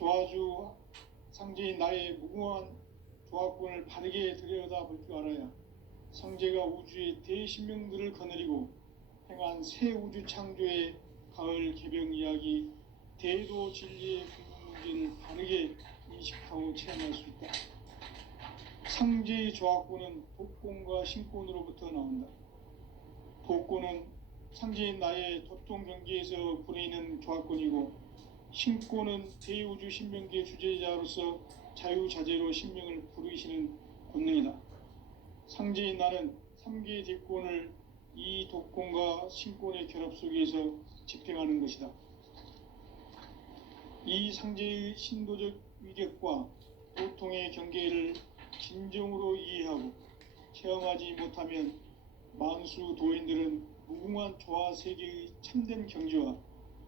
조화주 상제인 나의 무궁한 조합권을 바르게 들여다볼 줄 알아야 상제가 우주의 대신명들을 거느리고 행한 새 우주 창조의 가을 개병 이야기, 대도 진리의 궁극 문제를 바르게 인식하고 체험할 수 있다. 상제의 조합권은 복권과 신권으로부터 나온다. 복권은 상제인 나의 도통 경계에서 부리는 조합권이고, 신권은 대우주 신명기의 주제자로서 자유자재로 신명을 부르시는 본능이다. 상제인 나는 3개의 대권을 이 독권과 신권의 결합 속에서 집행하는 것이다. 이 상제의 신도적 위력과 도통의 경계를 진정으로 이해하고 체험하지 못하면 만수 도인들은 무궁한 조화 세계의 참된 경지와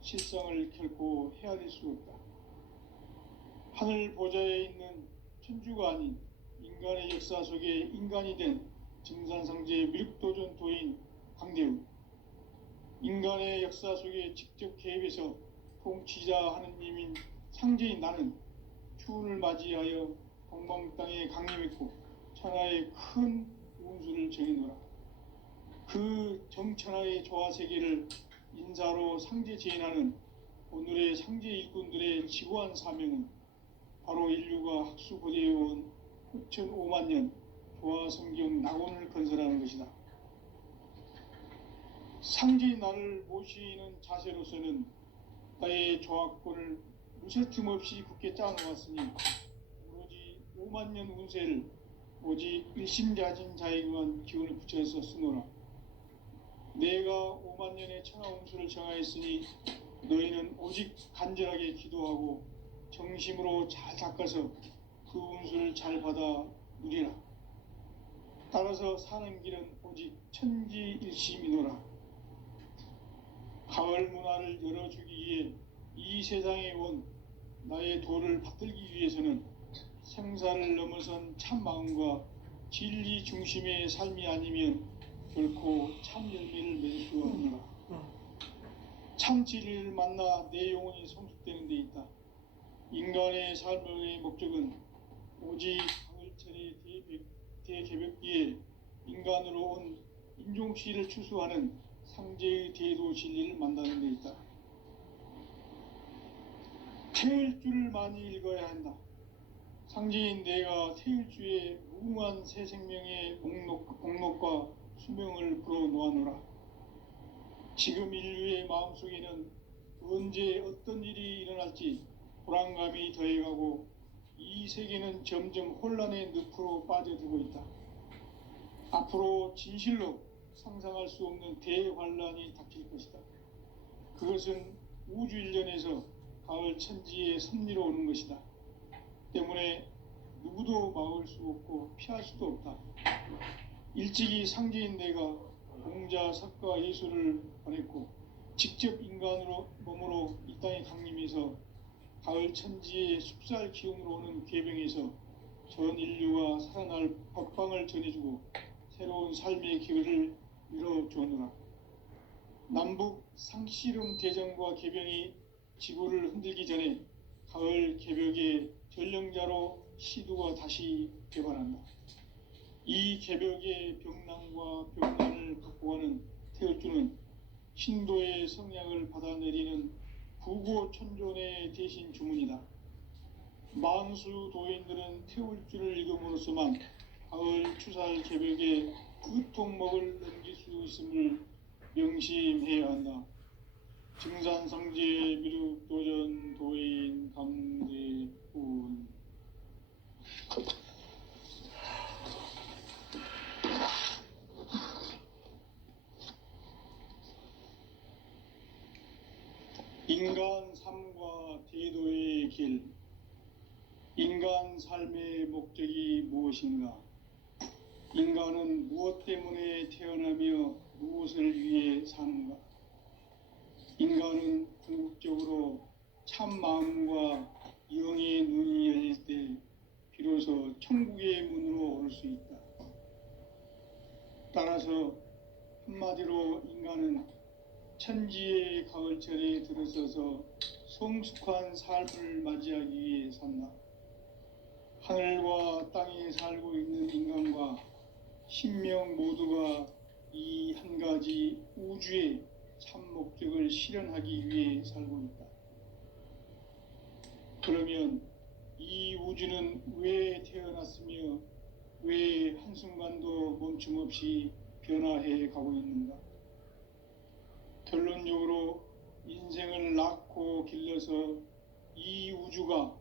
실상을 결코 헤아릴 수 없다. 하늘 보좌에 있는 천주가 아닌 인간의 역사 속에 인간이 된 증산상제의 미륵도전 도인 강대우, 인간의 역사 속에 직접 개입해서 통치자 하느님인 상제인 나는 추운을 맞이하여 동방 땅에 강림했고 천하의 큰 운수를 정해놓으라. 그 정천하의 조화세계를 인사로 상제 제인하는 오늘의 상제 일꾼들의 지고한 사명은 바로 인류가 학수고대해온 9,500만 년 조화성경 낙원을 건설하는 것이다. 상제인 나를 모시는 자세로서는 나의 조합권을 무쇠틈 없이 굳게 짜놓았으니 오로지 5만 년 운세를 오직 일심자진 자에게만 기운을 붙여서 쓰노라. 내가 5만 년의 천하 운수를 정하였으니 너희는 오직 간절하게 기도하고 정심으로 잘 닦아서 그 운수를 잘 받아 누리라. 따라서 사는 길은 오직 천지일심이노라. 가을 문화를 열어주기 위해 이 세상에 온 나의 도를 받들기 위해서는 생사를 넘어선 참 마음과 진리 중심의 삶이 아니면 결코 참 열매를 맺을 수 없노라. 참 진리를 만나 내 영혼이 성숙되는 데 있다. 인간의 삶의 목적은 오직 가을철의 대개벽기에 인간으로 온 인종시를 추수하는 상제의 대도 진리를 만나는 데 있다. 태일주를 많이 읽어야 한다. 상제인 내가 태일주의 무궁한 새 생명의 목록과 수명을 불어놓아노라. 지금 인류의 마음속에는 언제 어떤 일이 일어날지 불안감이 더해가고 이 세계는 점점 혼란의 늪으로 빠져들고 있다. 앞으로 진실로 상상할 수 없는 대환란이 닥칠 것이다. 그것은 우주 일련에서 가을 천지의 섭리로 오는 것이다. 때문에 누구도 막을 수 없고 피할 수도 없다. 일찍이 상제인 내가 공자, 석가, 예수를 보냈고 직접 인간으로 몸으로 이 땅에 강림해서 가을 천지의 숲살 기운으로 오는 괴병에서 전 인류가 살아날 법방을 전해주고 새로운 삶의 기회를 열어주었노라. 남북 상씨름 대전과 개병이 지구를 흔들기 전에 가을 개벽의 전령자로 시두가 다시 개발한다. 이 개벽의 병난과 병난을 극복하는 태을주는 신도의 성량을 받아내리는 구고천존의 대신 주문이다. 만수 도인들은 태울주를 읽음으로써만 가을 추살 개벽의 그통목을 넘길 수 있음을 명심해야 한다. 증산상제 미륵도전 도인 강대훈. 인간 삶과 대도의 길. 인간 삶의 목적이 무엇인가? 인간은 무엇 때문에 태어나며 무엇을 위해 사는가? 인간은 궁극적으로 참 마음과 영의 눈이 열릴 때 비로소 천국의 문으로 오를 수 있다. 따라서 한마디로 인간은 천지의 가을철에 들어서서 성숙한 삶을 맞이하기 위해 산다. 하늘과 땅에 살고 있는 인간과 신명 모두가 이 한 가지 우주의 참 목적을 실현하기 위해 살고 있다. 그러면 이 우주는 왜 태어났으며 왜 한순간도 멈춤 없이 변화해 가고 있는가? 결론적으로 인생을 낳고 길러서 이 우주가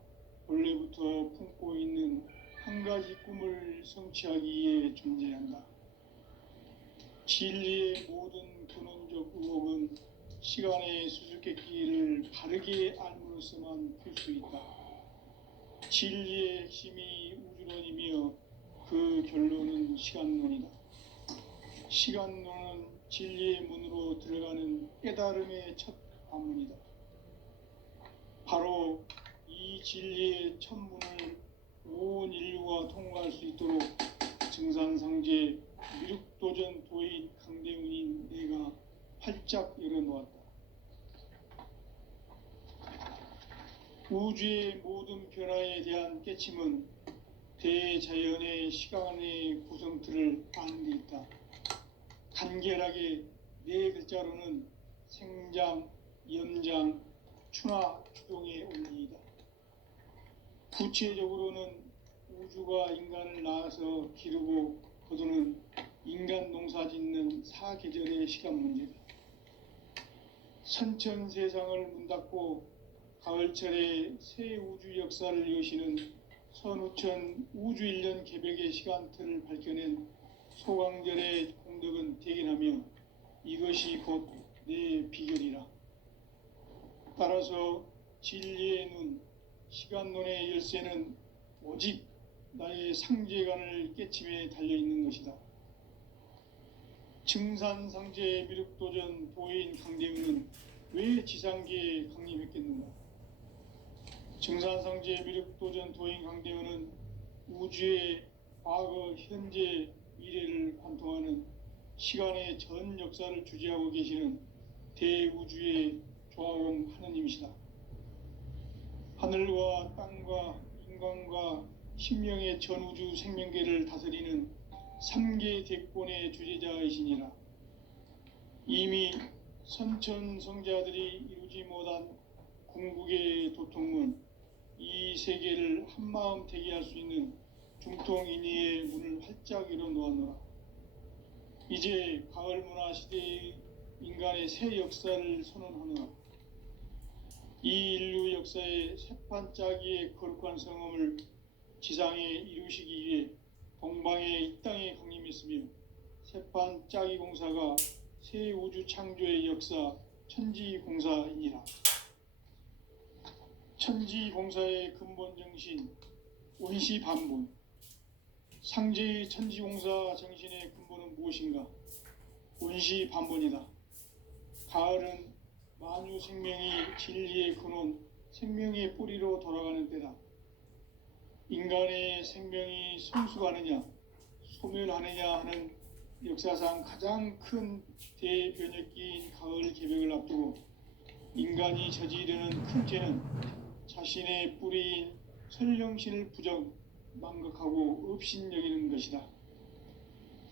원래부터 품고 있는 한 가지 꿈을 성취하기 위해 존재한다. 진리의 모든 근원적 의혹은 시간의 수수께끼를 바르게 알므로써만 풀 수 있다. 진리의 핵심이 우주론이며 그 결론은 시간론이다. 시간론은 진리의 문으로 들어가는 깨달음의 첫 관문이다. 바로 이 진리의 첫 문을 온 인류가 통과할 수 있도록 증산상제 미륵도전 도인 강대훈인 내가 활짝 열어놓았다. 우주의 모든 변화에 대한 깨침은 대자연의 시간의 구성틀을 아는 데 있다. 간결하게 네 글자로는 생장, 연장, 추나 추동의 원리이다. 구체적으로는 우주가 인간을 낳아서 기르고 거두는 인간 농사 짓는 사계절의 시간 문제다. 선천 세상을 문 닫고 가을철에 새 우주 역사를 여시는 선우천 우주 1년 개벽의 시간틀을 밝혀낸 소강절의 공덕은 대견하며 이것이 곧 내 비결이라. 따라서 진리의 눈, 시간론의 열쇠는 오직 나의 상제관을 깨침에 달려있는 것이다. 증산상제 미륵도전 도인 강대훈은 왜 지상계에 강림했겠는가? 증산상제 미륵도전 도인 강대훈은 우주의 과거, 현재, 미래를 관통하는 시간의 전 역사를 주재하고 계시는 대우주의 조화원 하느님이시다. 하늘과 땅과 인간과 신명의 전우주 생명계를 다스리는 3계 대권의 주재자이시니라. 이미 선천성자들이 이루지 못한 궁극의 도통문, 이 세계를 한마음 되게 할 수 있는 중통인의의 문을 활짝 열어놓았노라. 이제 가을문화 시대의 인간의 새 역사를 선언하노라. 이 인류 역사의 새판짜기의 거룩한 성험을 지상에 이루시기 위해 동방에 이 땅에 강림했으며 새판짜기 공사가 새 우주 창조의 역사 천지공사이니라. 천지공사의 근본 정신 원시반본, 상제의 천지공사 정신의 근본은 무엇인가? 원시반본이다. 가을은 만유 생명이 진리의 근원, 생명의 뿌리로 돌아가는 때다. 인간의 생명이 성숙하느냐, 소멸하느냐 하는 역사상 가장 큰 대변혁기인 가을 개벽을 앞두고 인간이 저지르는 큰 죄는 자신의 뿌리인 설령신을 부정, 망각하고 업신여기는 것이다.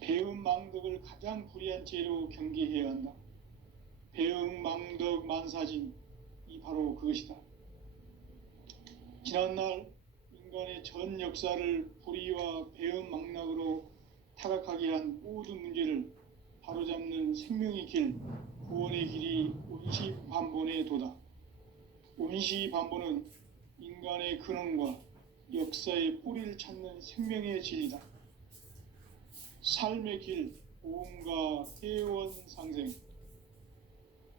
배음 망덕을 가장 불의한 죄로 경계해야 한다. 배음 망덕 만사진, 이 바로 그것이다. 지난날 인간의 전 역사를 불의와 배음 망락으로 타락하게 한 모든 문제를 바로잡는 생명의 길, 구원의 길이 원시반본의 도다. 원시반본은 인간의 근원과 역사의 뿌리를 찾는 생명의 진리다. 삶의 길, 보험과 회원 상생.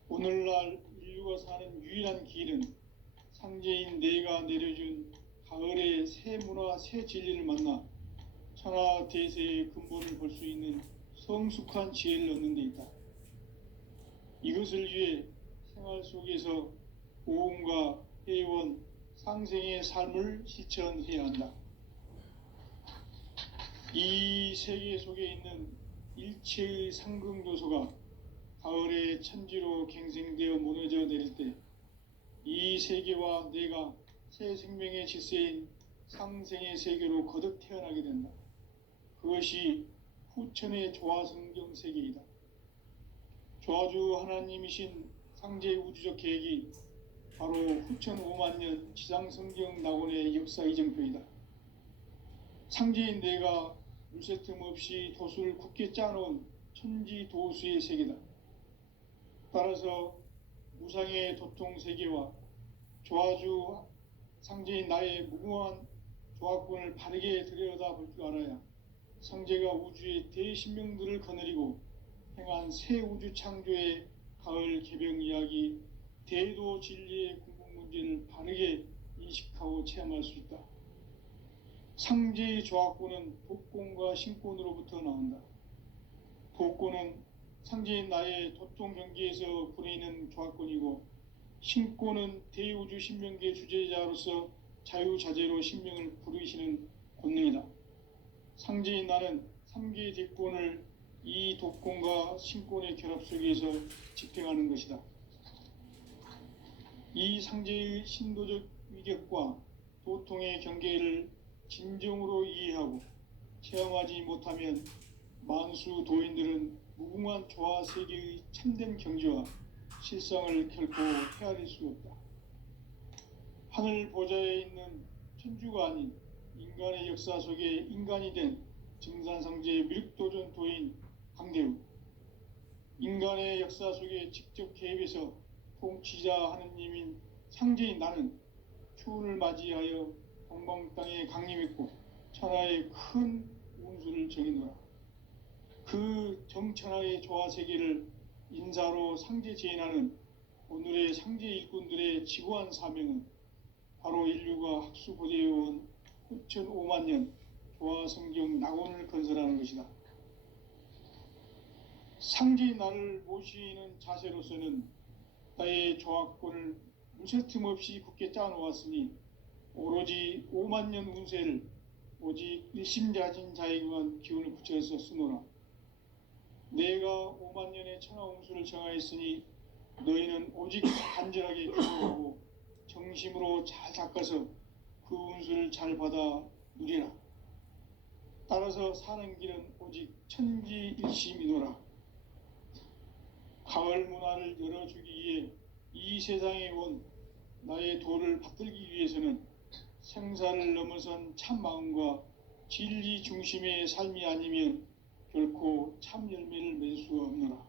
오늘날 인류가 사는 유일한 길은 상제인 내가 내려준 가을의 새 문화, 새 진리를 만나 천하 대세의 근본을 볼 수 있는 성숙한 지혜를 얻는 데 있다. 이것을 위해 생활 속에서 보험과 회원, 상생의 삶을 실천해야 한다. 이 세계 속에 있는 일체의 상승도소가 가을의 천지로 갱생되어 무너져 내릴 때 이 세계와 내가 새 생명의 질서인 상생의 세계로 거듭 태어나게 된다. 그것이 후천의 조화성경 세계이다. 조화주 하나님이신 상제 우주적 계획이 바로 후천 5만 년 지상성경 낙원의 역사 이정표이다. 상제인 내가 물새 틈 없이 도수를 굳게 짜놓은 천지 도수의 세계다. 따라서 무상의 도통 세계와 조화주 상제인 나의 무궁한 조화권을 바르게 들여다볼 줄 알아야 상제가 우주의 대신명들을 거느리고 행한 새 우주 창조의 가을 개병 이야기, 대도 진리의 궁극 문제를 바르게 인식하고 체험할 수 있다. 상제의 조화권은 도권과 신권으로부터 나온다. 도권은 상제인 나의 도통 경계에서 부리는 조화권이고, 신권은 대우주 신명계 주제자로서 자유자재로 신명을 부르시는 권능이다. 상제인 나는 3개의 대권을 이 도권과 신권의 결합 속에서 집행하는 것이다. 이 상제의 신도적 위격과 도통의 경계를 진정으로 이해하고 체험하지 못하면 만수 도인들은 무궁한 조화 세계의 참된 경지와 실상을 결코 헤아릴 수 없다. 하늘 보좌에 있는 천주가 아닌 인간의 역사 속에 인간이 된 증산상제의 미륵도전 도인 강대우, 인간의 역사 속에 직접 개입해서 통치자 하느님인 상제인 나는 추운을 맞이하여 동방 땅에 강림했고 천하의 큰 운수를 정해놓아. 그 정천하의 조화세계를 인사로 상제 제인하는 오늘의 상제 일꾼들의 지고한 사명은 바로 인류가 학수고대해온 후천 5만 년 조화성경 낙원을 건설하는 것이다. 상제인 나를 모시는 자세로서는 나의 조화권을 무쇠 틈 없이 굳게 짜놓았으니 오로지 5만 년 운세를 오직 일심자진 자에게만 기운을 붙여서 쓰노라. 내가 5만 년의 천하 운수를 정하였으니 너희는 오직 간절하게 기도하고 정심으로 잘 닦아서 그 운수를 잘 받아 누리라. 따라서 사는 길은 오직 천지일심이노라. 가을 문화를 열어주기 위해 이 세상에 온 나의 도를 받들기 위해서는 생사를 넘어선 참 마음과 진리 중심의 삶이 아니면 결코 참 열매를 맺을 수가 없노라.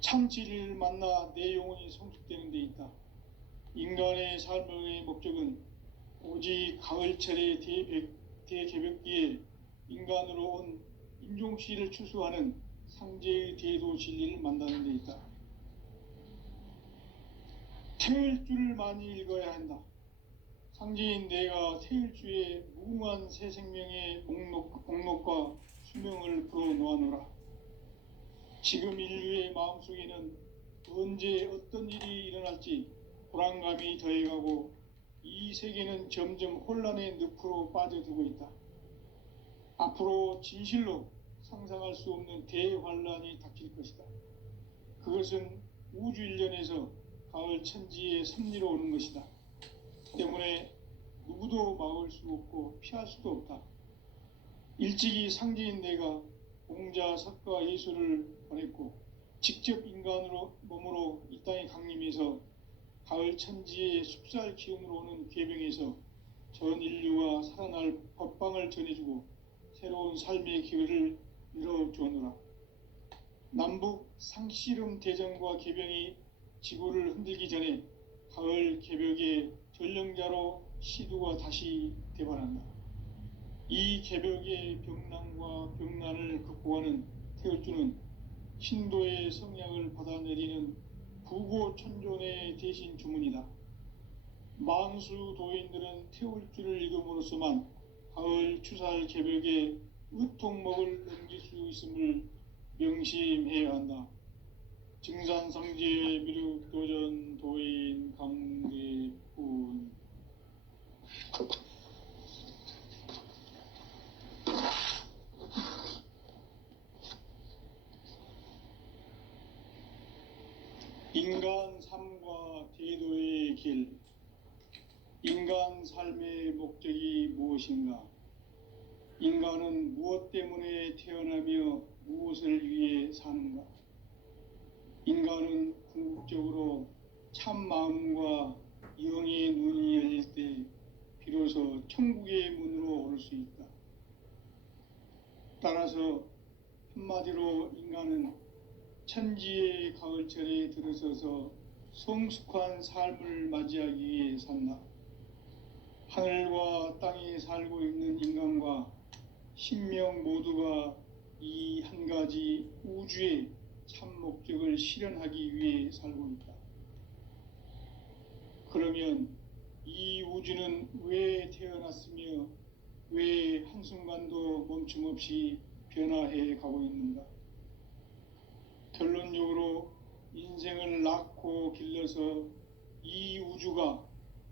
참 진리를 만나 내 영혼이 성숙되는 데 있다. 인간의 삶의 목적은 오직 가을철의 대개벽기에 인간으로 온 인종씨를 추수하는 상제의 대도 진리를 만나는 데 있다. 태일주를 많이 읽어야 한다. 상제인 내가 태일주의 무궁한 새 생명의 목록과 수명을 불어놓아노라. 지금 인류의 마음속에는 언제 어떤 일이 일어날지 불안감이 더해가고 이 세계는 점점 혼란의 늪으로 빠져들고 있다. 앞으로 진실로 상상할 수 없는 대환란이 닥칠 것이다. 그것은 우주 일련에서 가을 천지의 섭리로 오는 것이다. 때문에 누구도 막을 수 없고 피할 수도 없다. 일찍이 상제인 내가 공자, 석가, 예수를 보냈고 직접 인간으로 몸으로 이 땅에 강림해서 가을 천지의 숲살 기운으로 오는 계병에서 전 인류가 살아날 법방을 전해주고 새로운 삶의 기회를 열어주었노라. 남북 상씨름 대전과 계병이 지구를 흔들기 전에 가을 개벽의 전령자로 시두가 다시 대발한다. 이 개벽의 병난과 병난을 극복하는 태울주는 신도의 성향을 받아내리는 부고천존의 대신 주문이다. 만수 도인들은 태울주를 읽음으로써만 가을 추살 개벽의 의통목을 넘길 수 있음을 명심해야 한다. 증산상제 미륵도전 도인 강대훈. 인간 삶과 제도의 길. 인간 삶의 목적이 무엇인가? 인간은 무엇 때문에 태어나며 무엇을 위해 사는가? 인간은 궁극적으로 참 마음과 영의 눈이 열릴 때 비로소 천국의 문으로 오를 수 있다. 따라서 한마디로 인간은 천지의 가을철에 들어서서 성숙한 삶을 맞이하기 위해 산다. 하늘과 땅에 살고 있는 인간과 신명 모두가 이 한 가지 우주의 참 목적을 실현하기 위해 살고 있다. 그러면 이 우주는 왜 태어났으며 왜 한순간도 멈춤 없이 변화해 가고 있는가? 결론적으로 인생을 낳고 길러서 이 우주가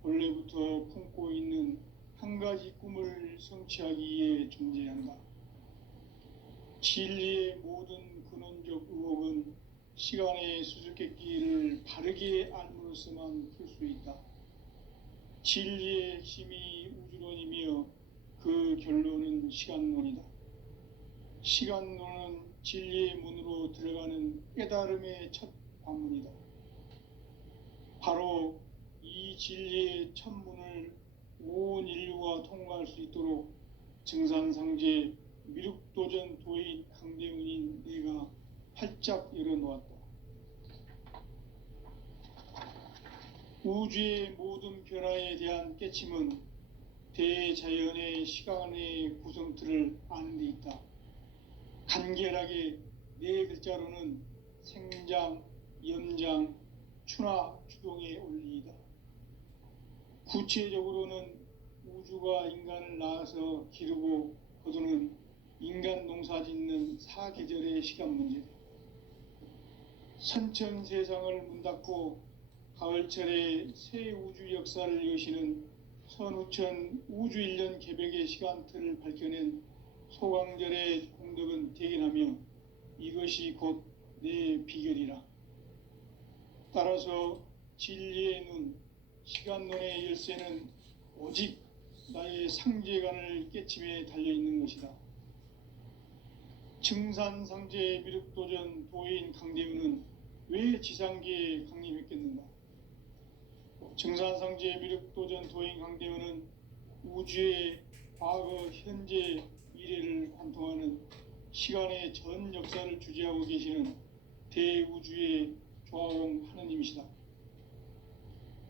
원래부터 품고 있는 한 가지 꿈을 성취하기 위해 존재한다. 진리의 모든 근원적 의혹은 시간의 수수께끼를 바르게 알므로써만 풀 수 있다. 진리의 핵심이 우주론이며 그 결론은 시간론이다. 시간론은 진리의 문으로 들어가는 깨달음의 첫 관문이다. 바로 이 진리의 첫 문을 온 인류가 통과할 수 있도록 증산상제 미륵도전 도인 강대훈인 내가 활짝 열어놓았다. 우주의 모든 변화에 대한 깨침은 대자연의 시간의 구성틀을 아는 데 있다. 간결하게 네 글자로는 생장, 염장, 추나 추동의 원리이다. 구체적으로는 우주가 인간을 낳아서 기르고 거두는 인간 농사 짓는 사계절의 시간 문제다. 선천 세상을 문 닫고 가을철에 새 우주 역사를 여시는 선우천 우주 1년 개벽의 시간틀을 밝혀낸 소강절의 공덕은 대견하며 이것이 곧 내 비결이라. 따라서 진리의 눈, 시간론의 열쇠는 오직 나의 상제관을 깨침에 달려있는 것이다. 증산상제 미륵도전 도인 강대훈은 왜 지상계에 강림했겠는가? 증산상제 미륵도전 도인 강대훈은 우주의 과거, 현재, 미래를 관통하는 시간의 전 역사를 주재하고 계시는 대우주의 조화공 하느님이시다.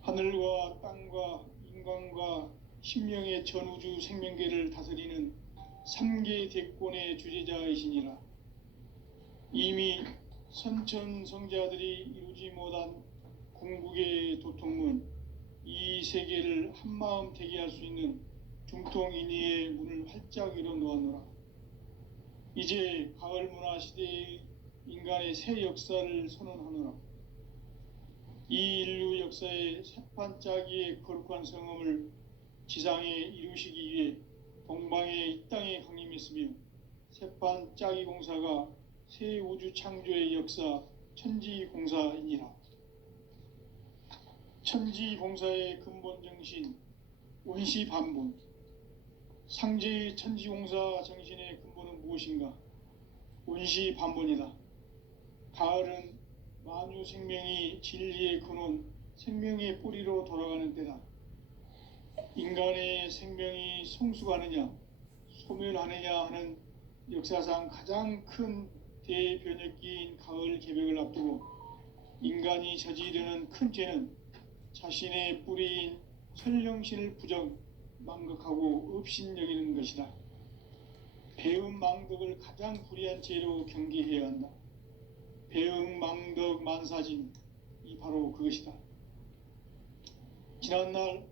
하늘과 땅과 인간과 신명의 전우주 생명계를 다스리는 3계 대권의 주재자이시니라. 이미 선천성자들이 이루지 못한 궁극의 도통문, 이 세계를 한마음 되게 할 수 있는 중통인의의 문을 활짝 열어놓았노라. 이제 가을 문화 시대의 인간의 새 역사를 선언하노라. 이 인류 역사의 새판짜기의 거룩한 성음을 지상에 이루시기 위해 동방의 이 땅에 강림했으며 새판짜기 공사가 새 우주 창조의 역사 천지공사이니라. 천지공사의 근본 정신 원시반본, 상제의 천지공사 정신의 근본은 무엇인가? 원시반본이다. 가을은 만유 생명이 진리의 근원, 생명의 뿌리로 돌아가는 때다. 인간의 생명이 성숙하느냐, 소멸하느냐 하는 역사상 가장 큰 대변혁기인 가을 개벽을 앞두고 인간이 저지르는 큰 죄는 자신의 뿌리인 설령신을 부정, 망극하고 업신여기는 것이다. 배음 망덕을 가장 불의한 죄로 경계해야 한다. 배음 망덕 만사진, 이 바로 그것이다. 지난날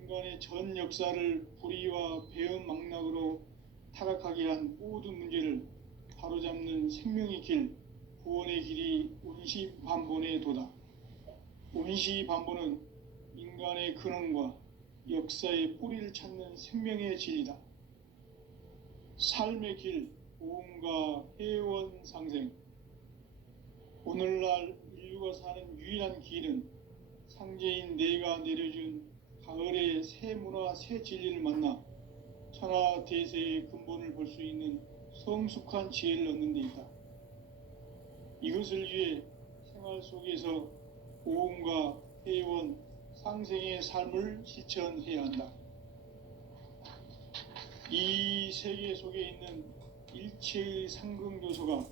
인간의 전 역사를 불의와 배음 망락으로 타락하게 한 모든 문제를 바로잡는 생명의 길, 구원의 길이 원시반본의 도다. 원시반본은 인간의 근원과 역사의 뿌리를 찾는 생명의 진리다. 삶의 길, 보험과 회원 상생. 오늘날 인류가 사는 유일한 길은 상제인 내가 내려준 가을의 새 문화 새 진리를 만나 천하 대세의 근본을 볼 수 있는 성숙한 지혜를 얻는 데 있다. 이것을 위해 생활 속에서 고음과 회원, 상생의 삶을 실천해야 한다. 이 세계 속에 있는 일체의 상극 요소가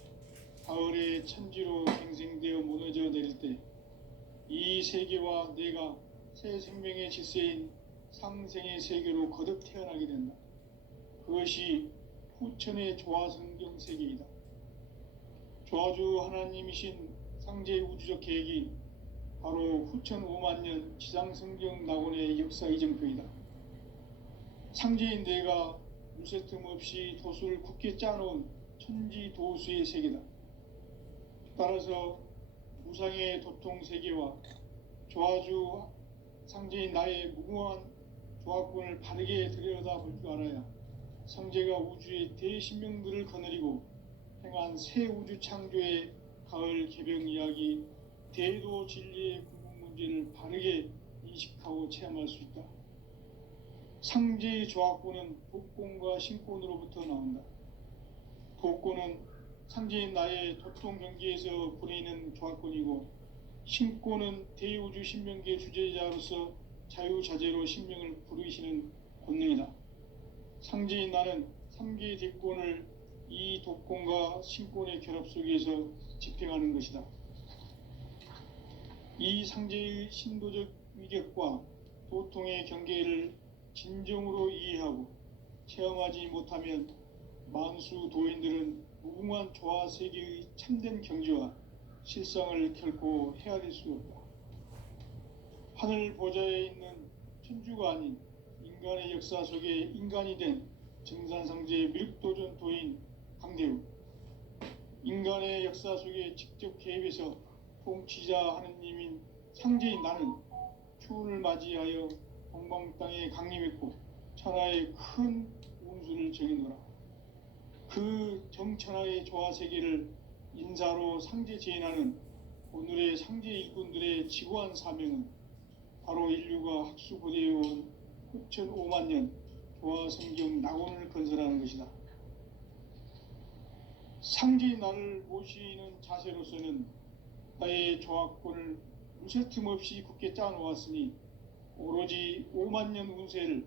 가을의 천지로 갱생되어 무너져 내릴 때 이 세계와 내가 새 생명의 질서인 상생의 세계로 거듭 태어나게 된다. 그것이 후천의 조화성경 세계이다. 조화주 하나님이신 상제의 우주적 계획이 바로 후천 5만년 지상성경 낙원의 역사 이정표이다. 상제인 내가 무쇠 틈 없이 도수를 굳게 짜놓은 천지 도수의 세계다. 따라서 무상의 도통 세계와 조화주 상제인 나의 무궁한 조화권을 바르게 들여다볼 줄 알아야 성제가 우주의 대신명들을 거느리고 행한 새 우주 창조의 가을 개병 이야기 대도 진리의 궁극 문제를 바르게 인식하고 체험할 수 있다. 상제의 조화권은 복권과 신권으로부터 나온다. 복권은 상제인 나의 도통 경계에서 부리는 조화권이고, 신권은 대우주 신명계 주제자로서 자유자재로 신명을 부르시는 권능이다. 상제인 나는 3개의 대권을 이 도권과 신권의 결합 속에서 집행하는 것이다. 이 상제의 신도적 위격과 도통의 경계를 진정으로 이해하고 체험하지 못하면 만수 도인들은 무궁한 조화 세계의 참된 경지와 실상을 결코 헤아릴 수 없다. 하늘 보좌에 있는 천주가 아닌 인간의 역사 속에 인간이 된 정산상제의 미륵도전 도인 강대우, 인간의 역사 속에 직접 개입해서 통치자 하느님인 상제인 나는 추운을 맞이하여 동방 땅에 강림했고 천하의 큰 운수를 정해놓으라. 그 정천하의 조화세계를 인사로 상제 제인하는 오늘의 상제 일꾼들의 지구한 사명은 바로 인류가 학수고대해온 후천 5만년 조화성경 낙원을 건설하는 것이다. 상제의 나를 모시는 자세로서는 나의 조화권을 무쇠 틈 없이 굳게 짜놓았으니 오로지 5만년 운세를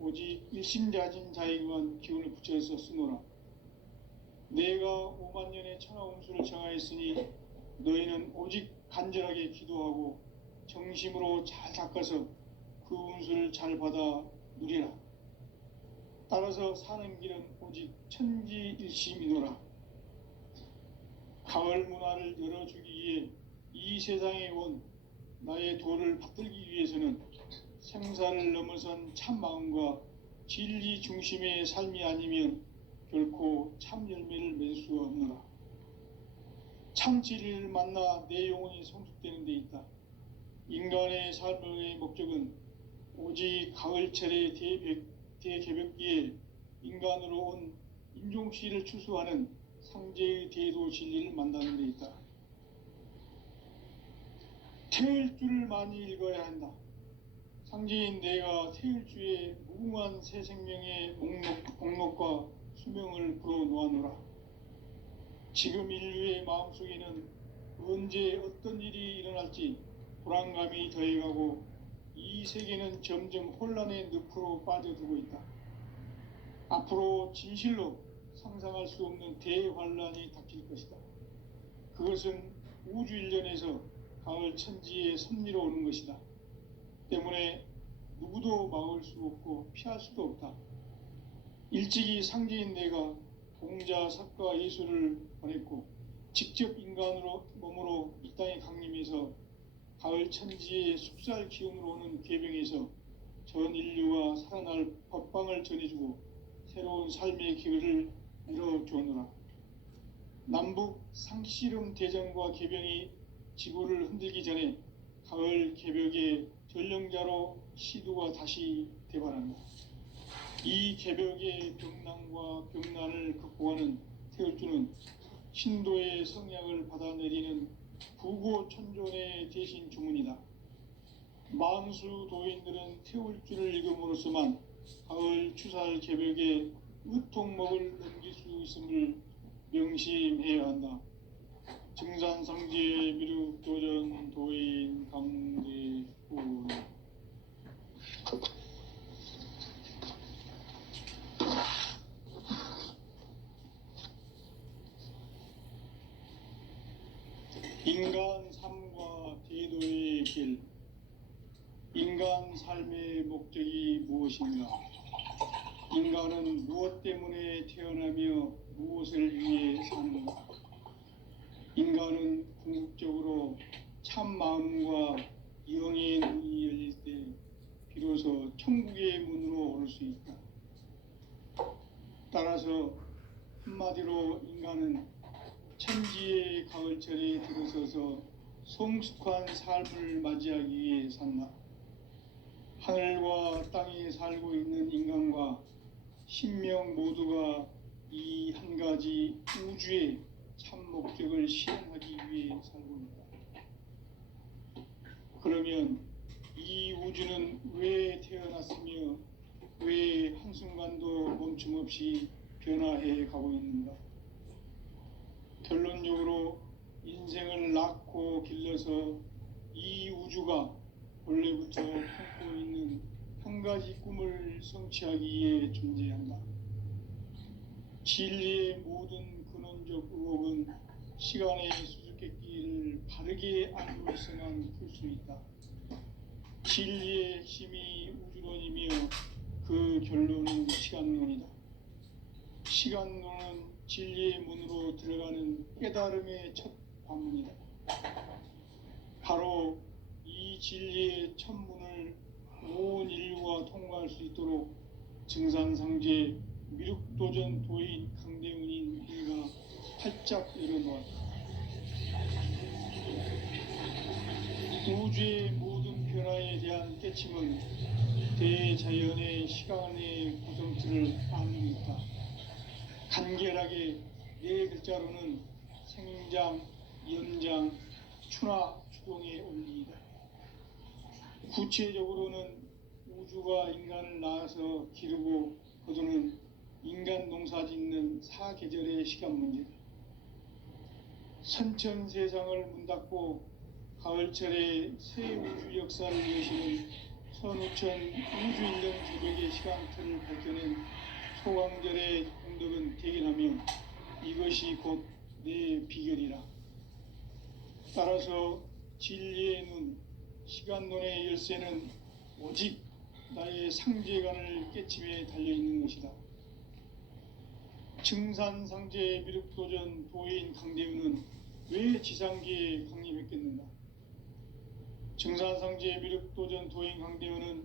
오직 일심자진 자에게만 기운을 붙여서 쓰노라. 내가 5만년의 천하 운수를 정하였으니 너희는 오직 간절하게 기도하고 정심으로 잘 닦아서 그 운수를 잘 받아 누리라. 따라서 사는 길은 오직 천지일심이노라. 가을 문화를 열어주기 위해 이 세상에 온 나의 도를 받들기 위해서는 생사를 넘어선 참 마음과 진리 중심의 삶이 아니면 결코 참 열매를 맺을 수 없노라. 참 진리를 만나 내 영혼이 성숙되는 데 있다. 인간의 삶의 목적은 오직 가을철의 대개벽기에 인간으로 온 인종시를 추수하는 상제의 대도 진리를 만나는 데 있다. 태일주를 많이 읽어야 한다. 상제인 내가 태일주의 무궁한 새 생명의 목록과 수명을 불어놓아노라. 지금 인류의 마음속에는 언제 어떤 일이 일어날지 불안감이 더해가고 이 세계는 점점 혼란의 늪으로 빠져들고 있다. 앞으로 진실로 상상할 수 없는 대환란이 닥칠 것이다. 그것은 우주 일련에서 가을 천지의 섭리로 오는 것이다. 때문에 누구도 막을 수 없고 피할 수도 없다. 일찍이 상제인 내가 공자, 석가, 예수를 보냈고 직접 인간으로 몸으로 이 땅에 강림해서 가을 천지의 숲살 기운으로 오는 계병에서 전 인류가 살아날 법방을 전해주고 새로운 삶의 길을 열어주었노라. 남북 상씨름 대전과 계병이 지구를 흔들기 전에 가을 개벽의 전령자로 시두가 다시 대발한다. 이 개벽의 병난과 병난을 극복하는 태울주는 신도의 성약을 받아내리는 부고천존의 대신 주문이다. 만수 도인들은 태울 줄을 읽음으로써만 가을 추살 개벽에 으통목을 넘길 수 있음을 명심해야 한다. 증산상제 미륵도전 도인 강대훈. 인간 삶과 대도의 길. 인간 삶의 목적이 무엇인가? 인간은 무엇 때문에 태어나며 무엇을 위해 사는가? 인간은 궁극적으로 참 마음과 영의 눈이 열릴 때 비로소 천국의 문으로 오를 수 있다. 따라서 한마디로 인간은 천지의 가을철에 들어서서 성숙한 삶을 맞이하기 위해 산다. 하늘과 땅에 살고 있는 인간과 신명 모두가 이 한 가지 우주의 참 목적을 실현하기 위해 살고 있다. 그러면 이 우주는 왜 태어났으며 왜 한순간도 멈춤 없이 변화해 가고 있는가? 결론적으로 인생을 낳고 길러서 이 우주가 원래부터 품고 있는 한 가지 꿈을 성취하기 위해 존재한다. 진리의 모든 근원적 의혹은 시간의 수수께끼를 바르게 알고 있어만 풀 수 있다. 진리의 핵심이 우주론이며 그 결론은 시간론이다. 시간론은 진리의 문으로 들어가는 깨달음의 첫 관문이다. 바로 이 진리의 첫 문을 온 인류가 통과할 수 있도록 증산상제 미륵도전 도인 강대훈인 이가 활짝 열어놓았다. 우주의 모든 변화에 대한 깨침은 대자연의 시간의 구성틀을 아는 있다. 간결하게 네 글자로는 생장, 연장, 추나 추동의 원리이다. 구체적으로는 우주가 인간을 낳아서 기르고 거두는 인간 농사 짓는 사계절의 시간 문제다. 선천세상을 문닫고 가을철에 새 우주 역사를 여시는 선우천 우주인력 개벽의 시간틀을 밝혀낸 소강절의 공덕은 대견하며 이것이 곧 내 비결이라. 따라서 진리의 눈, 시간론의 열쇠는 오직 나의 상제관을 깨침에 달려있는 것이다. 증산상제 미륵도전 도인 강대훈은 왜 지상계에 강림했겠는가? 증산상제 미륵도전 도인 강대훈은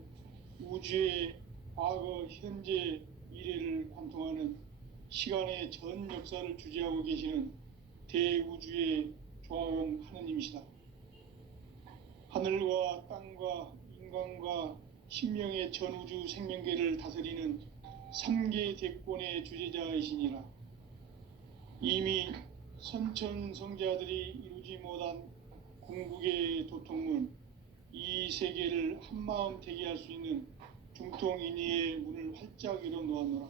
우주의 과거, 현재, 미래를 관통하는 시간의 전 역사를 주재하고 계시는 대우주의 조화원 하느님이시다. 하늘과 땅과 인간과 신명의 전우주 생명계를 다스리는 3계 대권의 주재자이시니라. 이미 선천성자들이 이루지 못한 궁극의 도통문, 이 세계를 한마음 되게 할 수 있는 중통인의의 문을 활짝 열어놓았노라.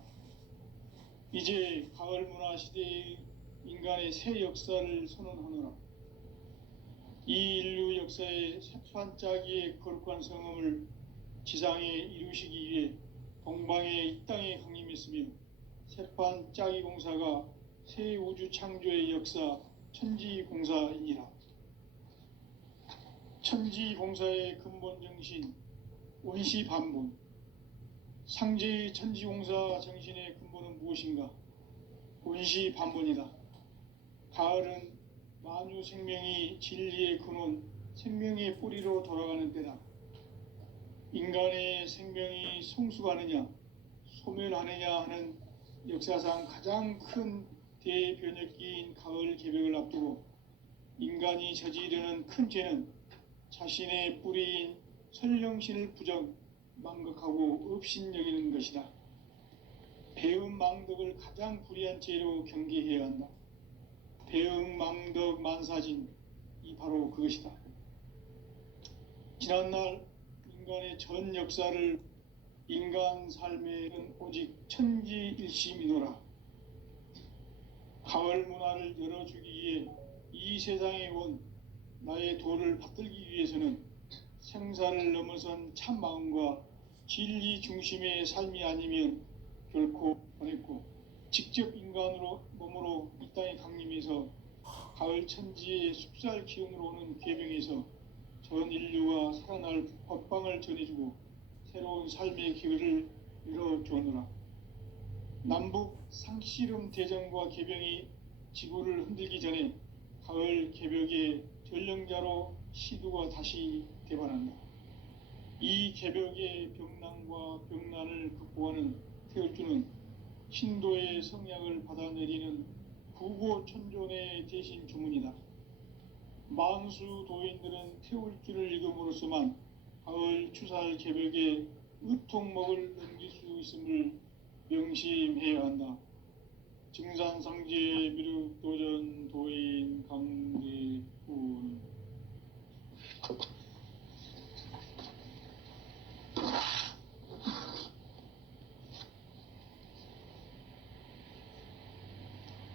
이제 가을 문화 시대의 인간의 새 역사를 선언하노라. 이 인류 역사의 새판짜기의 거룩한 성음을 지상에 이루시기 위해 동방의 이 땅에 강림했으며 새판짜기 공사가 새 우주 창조의 역사 천지공사이니라. 천지공사의 근본 정신 원시반분, 상제의 천지공사 정신의 근본은 무엇인가? 원시반분이다. 가을은 만유 생명이 진리의 근원, 생명의 뿌리로 돌아가는 때다. 인간의 생명이 성숙하느냐, 소멸하느냐 하는 역사상 가장 큰 대변혁기인 가을 개벽을 앞두고 인간이 저지르는 큰 죄는 자신의 뿌리인 설령신을 부정, 망각하고 업신여기는 것이다. 배음 망덕을 가장 불의한 죄로 경계해야 한다. 배음 망덕 만사진, 이 바로 그것이다. 지난날 인간의 전 역사를 인간 삶에는 오직 천지일심이노라. 가을 문화를 열어주기 위해 이 세상에 온 나의 도를 받들기 위해서는 생사를 넘어선 참 마음과 진리 중심의 삶이 아니면 결코 어렵고, 직접 인간으로 몸으로 이 땅에 강림해서 가을 천지의 숲살 기운으로 오는 계병에서 전 인류가 살아날 법방을 전해주고 새로운 삶의 기회를 열어주노라. 남북 상씨름 대전과 계병이 지구를 흔들기 전에 가을 개벽의 전령자로 시두가 다시 대반한다. 이 개벽의 병난과 병난을 극복하는 태울주는 신도의 성약을 받아내리는 구고천존의 대신 주문이다. 만수 도인들은 태울주를 읽음으로써만 가을 추살 개벽의 의통목을 넘길 수 있음을 명심해야 한다. 증산상제 미륵도전 도인 강대훈.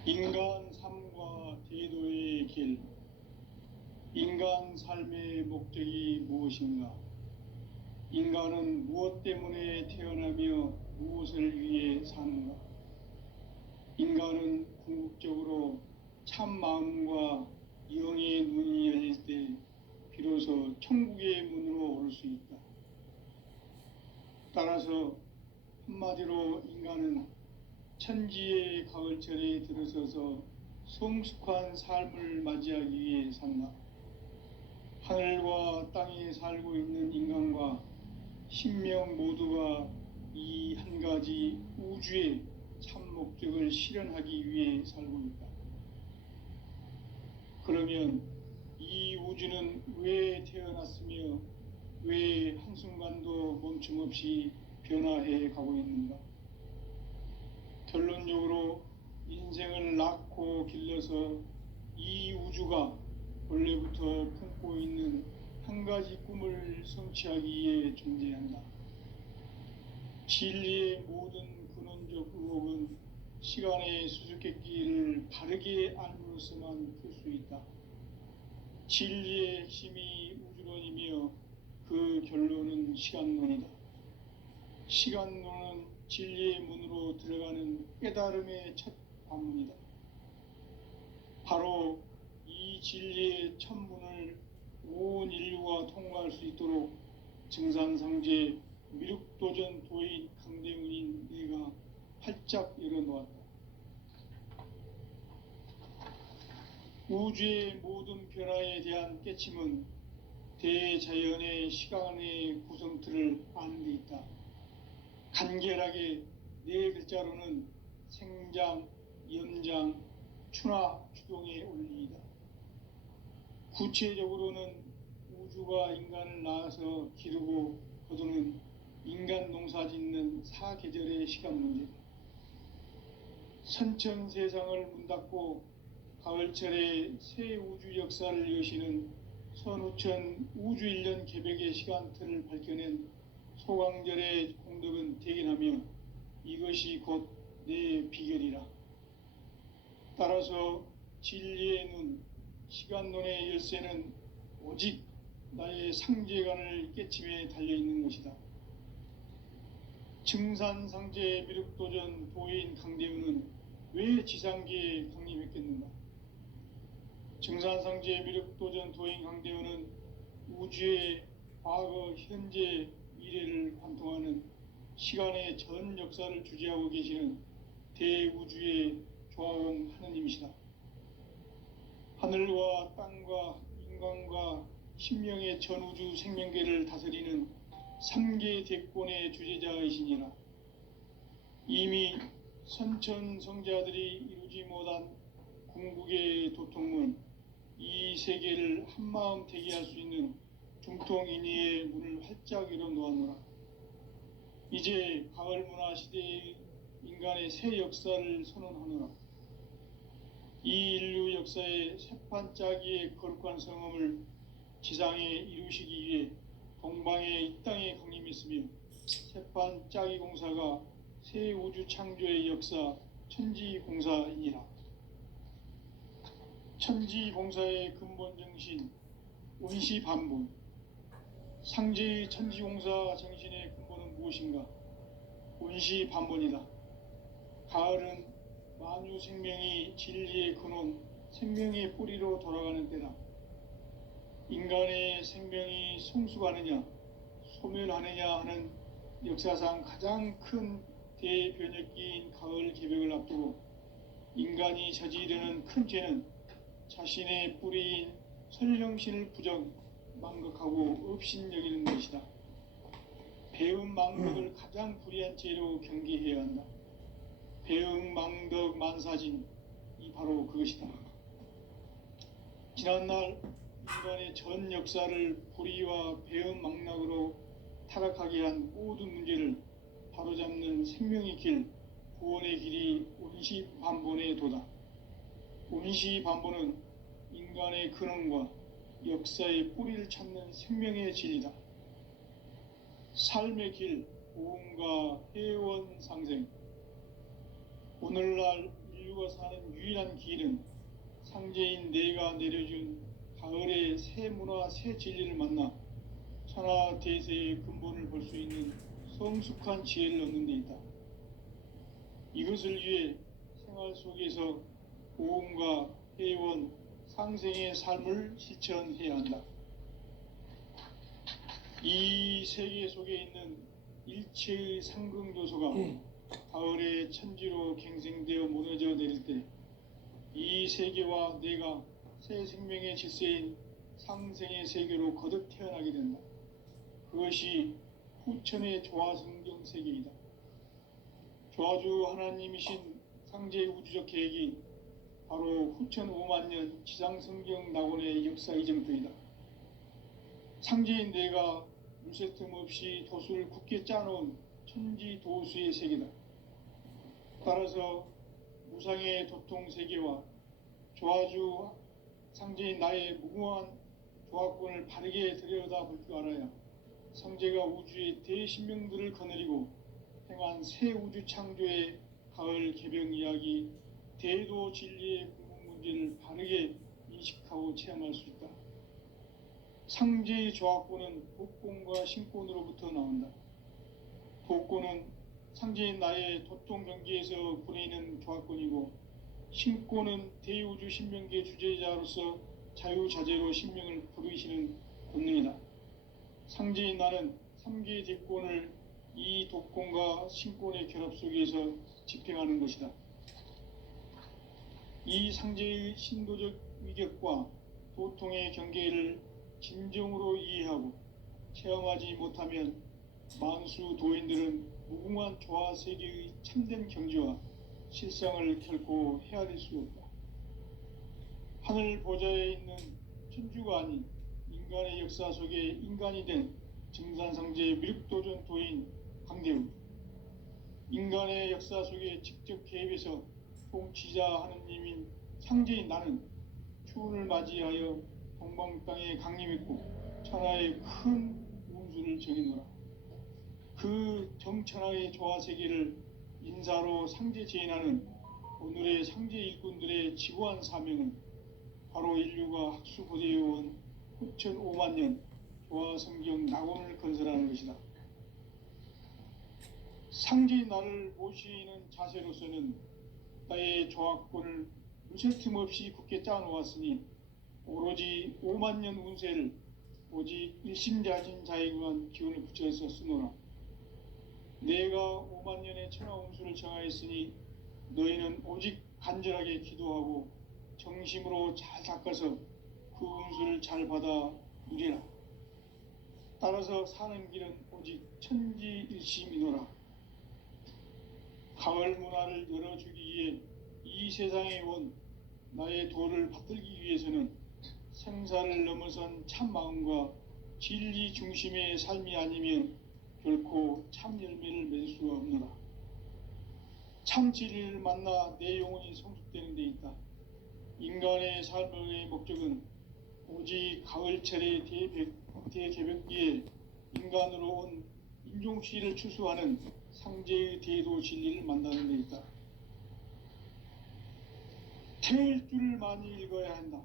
인간 삶과 대도의 길. 인간 삶의 목적이 무엇인가? 인간은 무엇 때문에 태어나며 무엇을 위해 사는가? 인간은 궁극적으로 참 마음과 영의 눈이 열릴 때 비로소 천국의 문으로 오를 수 있다. 따라서 한마디로 인간은 천지의 가을철에 들어서서 성숙한 삶을 맞이하기 위해 산다. 하늘과 땅에 살고 있는 인간과 신명 모두가 이 한 가지 우주의 참 목적을 실현하기 위해 살고 있다. 그러면 이 우주는 왜 태어났으며 왜 한순간도 멈춤없이 변화해 가고 있는가? 결론적으로 인생을 낳고 길러서 이 우주가 원래부터 품고 있는 한 가지 꿈을 성취하기 위해 존재한다. 진리의 모든 근원적 의혹은 시간의 수수께끼를 바르게 알므로서만 풀 수 있다. 진리의 핵심이 우주론이며 그 결론은 시간론이다. 시간론은 진리의 문으로 들어가는 깨달음의 첫 관문이다. 바로 이 진리의 첫 문을 온 인류가 통과할 수 있도록 증산상제 미륵도전 도인 강대훈인 내가 활짝 열어놓았다. 우주의 모든 변화에 대한 깨침은 대자연의 시간의 구성틀을 아는 데 있다. 간결하게 네 글자로는 생장, 연장, 추나 추동의 원리이다. 구체적으로는 우주가 인간을 낳아서 기르고 거두는 인간 농사 짓는 사계절의 시간 문제다. 선천 세상을 문 닫고 가을철에 새 우주 역사를 여시는 선우천 우주 1년 개벽의 시간틀을 밝혀낸 소강절의 공덕은 대견하며 이것이 곧 내 비결이라. 따라서 진리의 눈, 시간론의 열쇠는 오직 나의 상제관을 깨침에 달려있는 것이다. 증산상제 미륵도전 도인 강대훈은 왜 지상계에 강림했겠는가? 증산상제 미륵도전 도인 강대훈은 우주의 과거, 현재, 미래를 관통하는 시간의 전 역사를 주재하고 계시는 대우주의 조화원 하느님이시다. 하늘과 땅과 인간과 신명의 전우주 생명계를 다스리는 3계 대권의 주재자이시니라. 이미 선천성자들이 이루지 못한 궁극의 도통문, 이 세계를 한마음 되게 할 수 있는 중통인의의 문을 활짝 열어놓았노라. 이제 가을 문화 시대의 인간의 새 역사를 선언하노라. 이 인류 역사의 새판짜기의 거룩한 성험을 지상에 이루시기 위해 동방에 이 땅에 강림했으며 새판 짜기 공사가 새 우주 창조의 역사 천지공사이니라. 천지공사의 근본 정신 운시반본. 상제의 천지공사 정신의 근본은 무엇인가? 운시반본이다. 가을은 만유 생명이 진리의 근원, 생명의 뿌리로 돌아가는 때다. 인간의 생명이 성숙하느냐, 소멸하느냐 하는 역사상 가장 큰 대변혁기인 가을 개벽을 앞두고 인간이 저지르는 큰 죄는 자신의 뿌리인 설령신을 부정, 망극하고 업신여기는 것이다. 배음 망덕을 가장 불의한 죄로 경계해야 한다. 배음 망덕 만사진이 바로 그것이다. 지난날 인간의 전 역사를 불의와 배음 망락으로 타락하게 한 모든 문제를 바로잡는 생명의 길, 구원의 길이 운시반본의 도다. 운시반본은 인간의 근원과 역사의 뿌리를 찾는 생명의 진리다. 삶의 길, 보험과 회원 상생. 오늘날 인류가 사는 유일한 길은 상제인 내가 내려준 가을의 새 문화, 새 진리를 만나 천하 대세의 근본을 볼 수 있는 성숙한 지혜를 얻는 데 있다. 이것을 위해 생활 속에서 보험과 회원, 상생의 삶을 실천해야 한다. 이 세계 속에 있는 일체의 상승조소가 가을의 천지로 갱생되어 무너져 내릴 때 이 세계와 내가 새 생명의 질서인 상생의 세계로 거듭 태어나게 된다. 그것이 후천의 조화성경 세계이다. 조화주 하나님이신 상제의 우주적 계획이 바로 후천 5만년 지상성경 낙원의 역사 이정표이다. 상제인 내가 물새 틈 없이 도수를 굳게 짜놓은 천지 도수의 세계다. 따라서 무상의 도통 세계와 조화주 상제인 나의 무궁한 조화권을 바르게 들여다볼 줄 알아야 상제가 우주의 대신명들을 거느리고 행한 새 우주 창조의 가을 개벽 이야기, 대도 진리의 궁극 문제를 바르게 인식하고 체험할 수 있다. 상제의 조화권은 복권과 신권으로부터 나온다. 복권은 상제인 나의 도통 경계에서 보내는 조화권이고, 신권은 대우주 신명계 주제자로서 자유자재로 신명을 부르시는 본능이다. 상제인 나는 3개의 대권을 이 도권과 신권의 결합 속에서 집행하는 것이다. 이 상제의 신도적 위격과 도통의 경계를 진정으로 이해하고 체험하지 못하면 만수 도인들은 무궁한 조화 세계의 참된 경지와 실상을 결코 헤아릴 수 없다. 하늘 보좌에 있는 천주가 아닌 인간의 역사 속에 인간이 된 증산상제의 미륵도전 도인 강대우, 인간의 역사 속에 직접 개입해서 통치자 하느님인 상제인 나는 추운을 맞이하여 동방 땅에 강림했고 천하의 큰 운수를 정해놓으라. 그 정천하의 조화세계를 인사로 상제 제인하는 오늘의 상제 일꾼들의 지고한 사명은 바로 인류가 학수고대해온 후천 5만년 조화성경 낙원을 건설하는 것이다. 상제인 나를 모시는 자세로서는 나의 조화권을 무쇠틈 없이 굳게 짜놓았으니 오로지 5만년 운세를 오직 일심자진 자에게만 기운을 붙여서 쓰노라. 내가 5만년의 천하운수를 정하였으니 너희는 오직 간절하게 기도하고 정심으로 잘 닦아서 그 운수를 잘 받아 누리라. 따라서 사는 길은 오직 천지일심이노라. 가을 문화를 열어주기 위해 이 세상에 온 나의 도를 받들기 위해서는 생사를 넘어선 참 마음과 진리 중심의 삶이 아니면 결코 참 열매를 맺을 수가 없노라. 참 진리를 만나 내 영혼이 성숙되는 데 있다. 인간의 삶의 목적은 오직 가을철의 대개벽기에 인간으로 온 인종주의를 추수하는 상제의 대도 진리를 만나는 데 있다. 태일 줄을 많이 읽어야 한다.